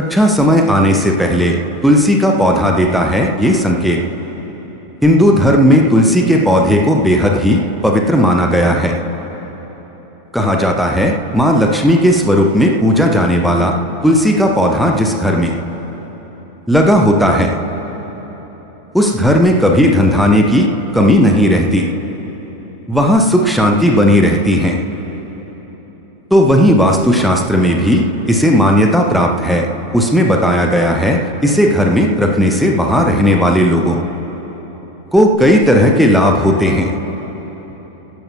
अच्छा समय आने से पहले तुलसी का पौधा देता है ये संकेत। हिंदू धर्म में तुलसी के पौधे को बेहद ही पवित्र माना गया है। कहा जाता है मां लक्ष्मी के स्वरूप में पूजा जाने वाला तुलसी का पौधा जिस घर में लगा होता है उस घर में कभी धन-धान्य की कमी नहीं रहती, वहां सुख शांति बनी रहती है। तो वहीं वास्तुशास्त्र में भी इसे मान्यता प्राप्त है। उसमें बताया गया है इसे घर में रखने से वहां रहने वाले लोगों को कई तरह के लाभ होते हैं।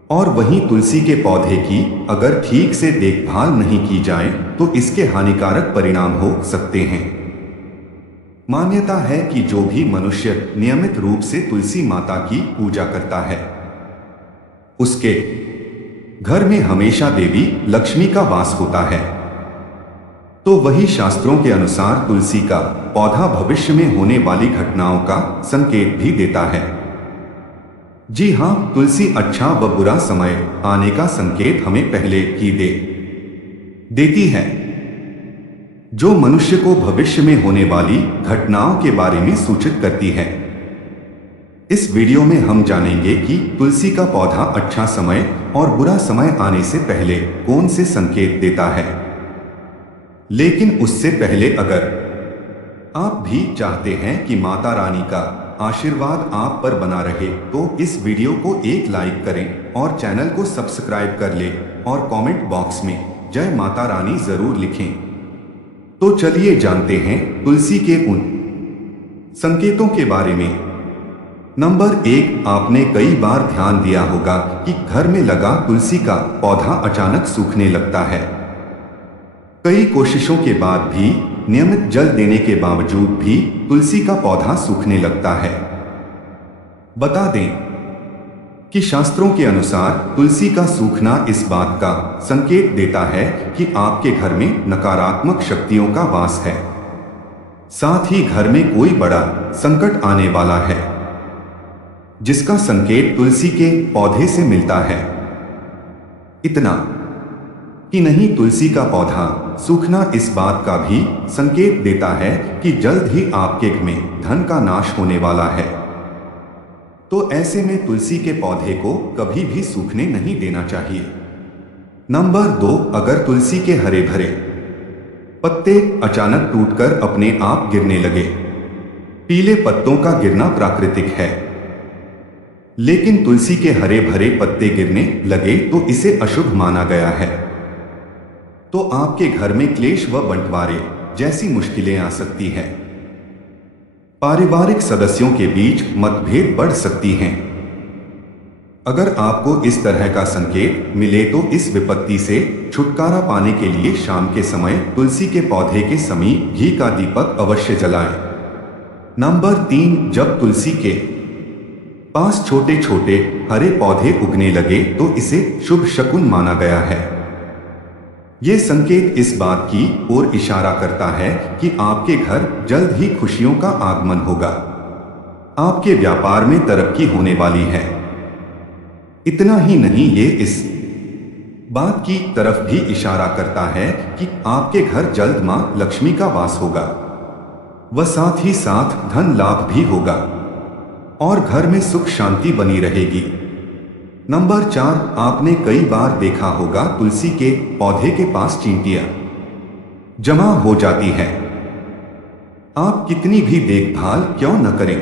और वहीं तुलसी के पौधे की अगर ठीक से देखभाल नहीं की जाए तो इसके हानिकारक परिणाम हो सकते हैं। मान्यता है कि जो भी मनुष्य नियमित रूप से तुलसी माता की पूजा करता है उसके घर में हमेशा देवी लक्ष्मी का वास होता है। तो वही शास्त्रों के अनुसार तुलसी का पौधा भविष्य में होने वाली घटनाओं का संकेत भी देता है। जी हां, तुलसी अच्छा व बुरा समय आने का संकेत हमें पहले ही देती है, जो मनुष्य को भविष्य में होने वाली घटनाओं के बारे में सूचित करती है। इस वीडियो में हम जानेंगे कि तुलसी का पौधा अच्छा समय और बुरा समय आने से पहले कौन से संकेत देता है। लेकिन उससे पहले अगर आप भी चाहते हैं कि माता रानी का आशीर्वाद आप पर बना रहे तो इस वीडियो को एक लाइक करें और चैनल को सब्सक्राइब कर लें और कमेंट बॉक्स में जय माता रानी जरूर लिखें। तो चलिए जानते हैं तुलसी के उन संकेतों के बारे में। नंबर 1, आपने कई बार ध्यान दिया होगा कि घर में लगा तुलसी का पौधा अचानक सूखने लगता है। कई कोशिशों के बाद भी, नियमित जल देने के बावजूद भी तुलसी का पौधा सूखने लगता है। बता दें कि शास्त्रों के अनुसार तुलसी का सूखना इस बात का संकेत देता है कि आपके घर में नकारात्मक शक्तियों का वास है, साथ ही घर में कोई बड़ा संकट आने वाला है, जिसका संकेत तुलसी के पौधे से मिलता है। इतना कि नहीं, तुलसी का पौधा सूखना इस बात का भी संकेत देता है कि जल्द ही आपके घर में धन का नाश होने वाला है। तो ऐसे में तुलसी के पौधे को कभी भी सूखने नहीं देना चाहिए। नंबर 2, अगर तुलसी के हरे भरे पत्ते अचानक टूटकर अपने आप गिरने लगे। पीले पत्तों का गिरना प्राकृतिक है, लेकिन तुलसी के हरे भरे पत्ते गिरने लगे तो इसे अशुभ माना गया है। तो आपके घर में क्लेश व बंटवारे जैसी मुश्किलें आ सकती हैं। पारिवारिक सदस्यों के बीच मतभेद बढ़ सकती हैं। अगर आपको इस तरह का संकेत मिले तो इस विपत्ति से छुटकारा पाने के लिए शाम के समय तुलसी के पौधे के समीप घी का दीपक अवश्य जलाएं। नंबर 3, जब तुलसी के पास छोटे छोटे हरे पौधे उगने लगे तो इसे शुभ शकुन माना गया है। यह संकेत इस बात की ओर इशारा करता है कि आपके घर जल्द ही खुशियों का आगमन होगा, आपके व्यापार में तरक्की होने वाली है। इतना ही नहीं, ये इस बात की तरफ भी इशारा करता है कि आपके घर जल्द मां लक्ष्मी का वास होगा व साथ ही साथ धन लाभ भी होगा और घर में सुख शांति बनी रहेगी। नंबर 4, आपने कई बार देखा होगा तुलसी के पौधे के पास चींटियां जमा हो जाती हैं। आप कितनी भी देखभाल क्यों न करें,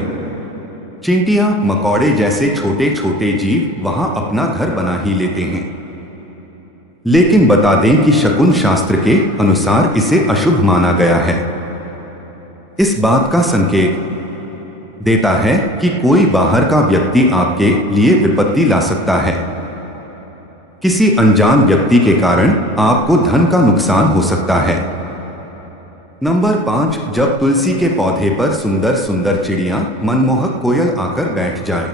चींटियां मकोड़े जैसे छोटे छोटे जीव वहां अपना घर बना ही लेते हैं। लेकिन बता दें कि शकुन शास्त्र के अनुसार इसे अशुभ माना गया है। इस बात का संकेत देता है कि कोई बाहर का व्यक्ति आपके लिए विपत्ति ला सकता है। किसी अनजान व्यक्ति के कारण आपको धन का नुकसान हो सकता है। नंबर 5, जब तुलसी के पौधे पर सुंदर सुंदर चिड़ियां मनमोहक कोयल आकर बैठ जाए,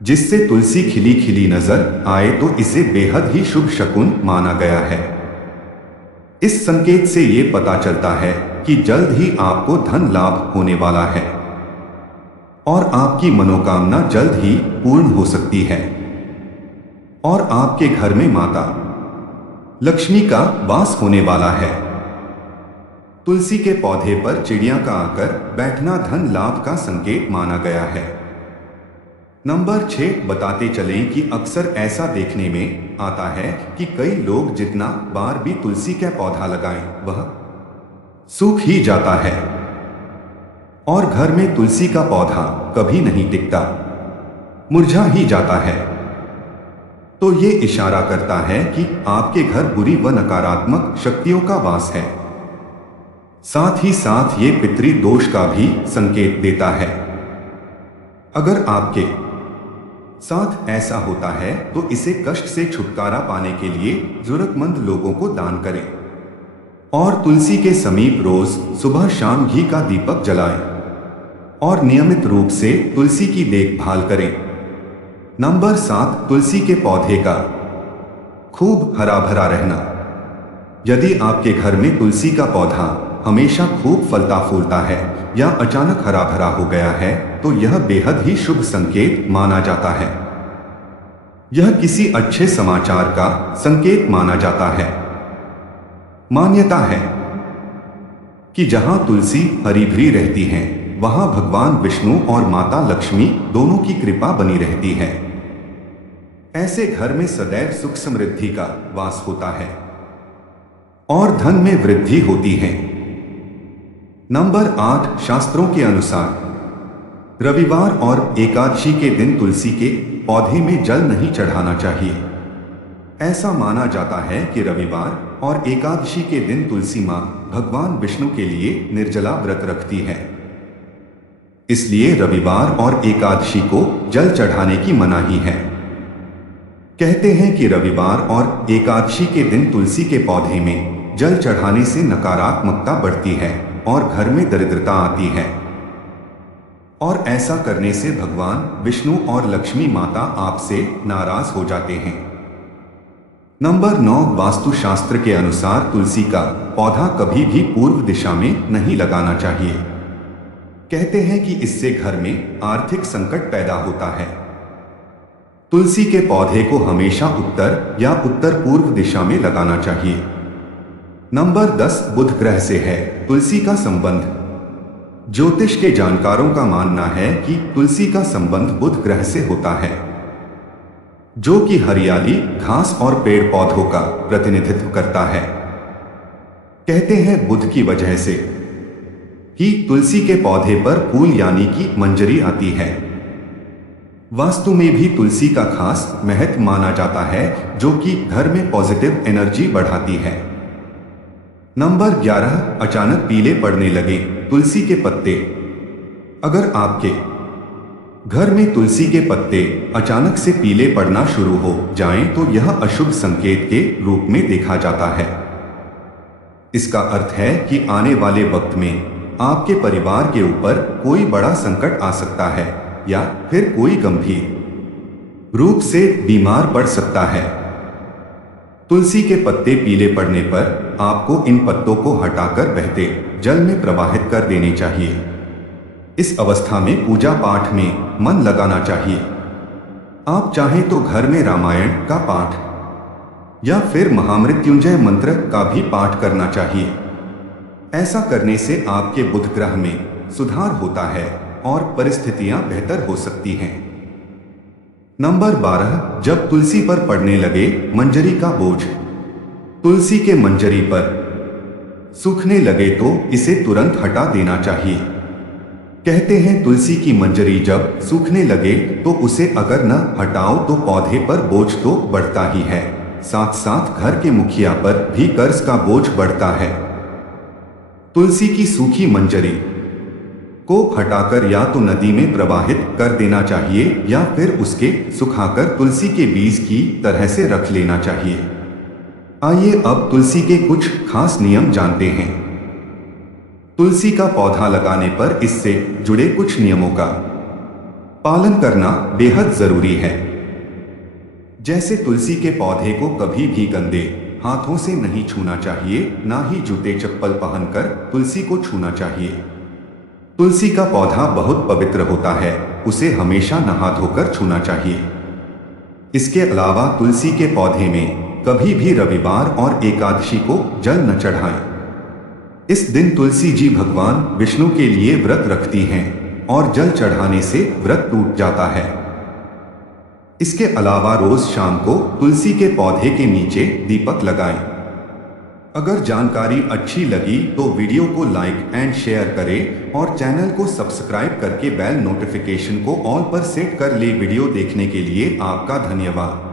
जिससे तुलसी खिली खिली नजर आए तो इसे बेहद ही शुभ शकुन माना गया है। इस संकेत से ये पता चलता है कि जल्द ही आपको धन लाभ होने वाला है और आपकी मनोकामना जल्द ही पूर्ण हो सकती है और आपके घर में माता लक्ष्मी का वास होने वाला है। तुलसी के पौधे पर चिड़िया का आकर बैठना धन लाभ का संकेत माना गया है। नंबर 6 बताते चलें कि अक्सर ऐसा देखने में आता है कि कई लोग जितना बार भी तुलसी का पौधा लगाएं वह सूख ही जाता है और घर में तुलसी का पौधा कभी नहीं टिकता, मुरझा ही जाता है। तो ये इशारा करता है कि आपके घर बुरी व नकारात्मक शक्तियों का वास है। साथ ही साथ ये पितृ दोष का भी संकेत देता है। अगर आपके साथ ऐसा होता है तो इसे कष्ट से छुटकारा पाने के लिए जरूरतमंद लोगों को दान करें और तुलसी के समीप रोज सुबह शाम घी का दीपक जलाएं और नियमित रूप से तुलसी की देखभाल करें। नंबर 7 तुलसी के पौधे का खूब हरा भरा रहना। यदि आपके घर में तुलसी का पौधा हमेशा खूब फलता फूलता है या अचानक हरा भरा हो गया है तो यह बेहद ही शुभ संकेत माना जाता है। यह किसी अच्छे समाचार का संकेत माना जाता है। मान्यता है कि जहां तुलसी हरी भरी रहती है वहां भगवान विष्णु और माता लक्ष्मी दोनों की कृपा बनी रहती है। ऐसे घर में सदैव सुख समृद्धि का वास होता है और धन में वृद्धि होती है। नंबर 8 शास्त्रों के अनुसार रविवार और एकादशी के दिन तुलसी के पौधे में जल नहीं चढ़ाना चाहिए। ऐसा माना जाता है कि रविवार और एकादशी के दिन तुलसी मां भगवान विष्णु के लिए निर्जला व्रत रखती है, इसलिए रविवार और एकादशी को जल चढ़ाने की मनाही है। कहते हैं कि रविवार और एकादशी के दिन तुलसी के पौधे में जल चढ़ाने से नकारात्मकता बढ़ती है और घर में दरिद्रता आती है और ऐसा करने से भगवान विष्णु और लक्ष्मी माता आपसे नाराज हो जाते हैं। नंबर 9 वास्तुशास्त्र के अनुसार तुलसी का पौधा कभी भी पूर्व दिशा में नहीं लगाना चाहिए। कहते हैं कि इससे घर में आर्थिक संकट पैदा होता है। तुलसी के पौधे को हमेशा उत्तर या उत्तर पूर्व दिशा में लगाना चाहिए। नंबर 10 बुध ग्रह से है तुलसी का संबंध। ज्योतिष के जानकारों का मानना है कि तुलसी का संबंध बुध ग्रह से होता है, जो कि हरियाली, घास और पेड़ पौधों का प्रतिनिधित्व करता है। कहते हैं बुध की वजह से ही तुलसी के पौधे पर फूल यानी कि मंजरी आती है। वास्तु में भी तुलसी का खास महत्व माना जाता है, जो कि घर में पॉजिटिव एनर्जी बढ़ाती है। नंबर 11 अचानक पीले पड़ने लगे तुलसी के पत्ते। अगर आपके घर में तुलसी के पत्ते अचानक से पीले पड़ना शुरू हो जाएं तो यह अशुभ संकेत के रूप में देखा जाता है। इसका अर्थ है कि आने वाले वक्त में आपके परिवार के ऊपर कोई बड़ा संकट आ सकता है या फिर कोई गंभीर रूप से बीमार पड़ सकता है। तुलसी के पत्ते पीले पड़ने पर आपको इन पत्तों को हटाकर बहते जल में प्रवाहित कर देने चाहिए। इस अवस्था में पूजा पाठ में मन लगाना चाहिए। आप चाहें तो घर में रामायण का पाठ या फिर महामृत्युंजय मंत्र का भी पाठ करना चाहिए। ऐसा करने से आपके बुध ग्रह में सुधार होता है और परिस्थितियां बेहतर हो सकती हैं। नंबर 12 जब तुलसी पर पड़ने लगे मंजरी का बोझ। तुलसी के मंजरी पर सूखने लगे तो इसे तुरंत हटा देना चाहिए। कहते हैं तुलसी की मंजरी जब सूखने लगे तो उसे अगर न हटाओ तो पौधे पर बोझ तो बढ़ता ही है, साथ साथ घर के मुखिया पर भी कर्ज का बोझ बढ़ता है। तुलसी की सूखी मंजरी को हटाकर या तो नदी में प्रवाहित कर देना चाहिए या फिर उसके सुखाकर तुलसी के बीज की तरह से रख लेना चाहिए। आइए अब तुलसी के कुछ खास नियम जानते हैं। तुलसी का पौधा लगाने पर इससे जुड़े कुछ नियमों का पालन करना बेहद जरूरी है। जैसे तुलसी के पौधे को कभी भी गंदे हाथों से नहीं छूना चाहिए, ना ही जूते चप्पल पहनकर तुलसी को छूना चाहिए। तुलसी का पौधा बहुत पवित्र होता है, उसे हमेशा नहा धोकर छूना चाहिए। इसके अलावा तुलसी के पौधे में कभी भी रविवार और एकादशी को जल न चढ़ाएं। इस दिन तुलसी जी भगवान विष्णु के लिए व्रत रखती हैं और जल चढ़ाने से व्रत टूट जाता है। इसके अलावा रोज शाम को तुलसी के पौधे के नीचे दीपक लगाएं। अगर जानकारी अच्छी लगी तो वीडियो को लाइक एंड शेयर करें और चैनल को सब्सक्राइब करके बेल नोटिफिकेशन को ऑल पर सेट कर ले। वीडियो देखने के लिए आपका धन्यवाद।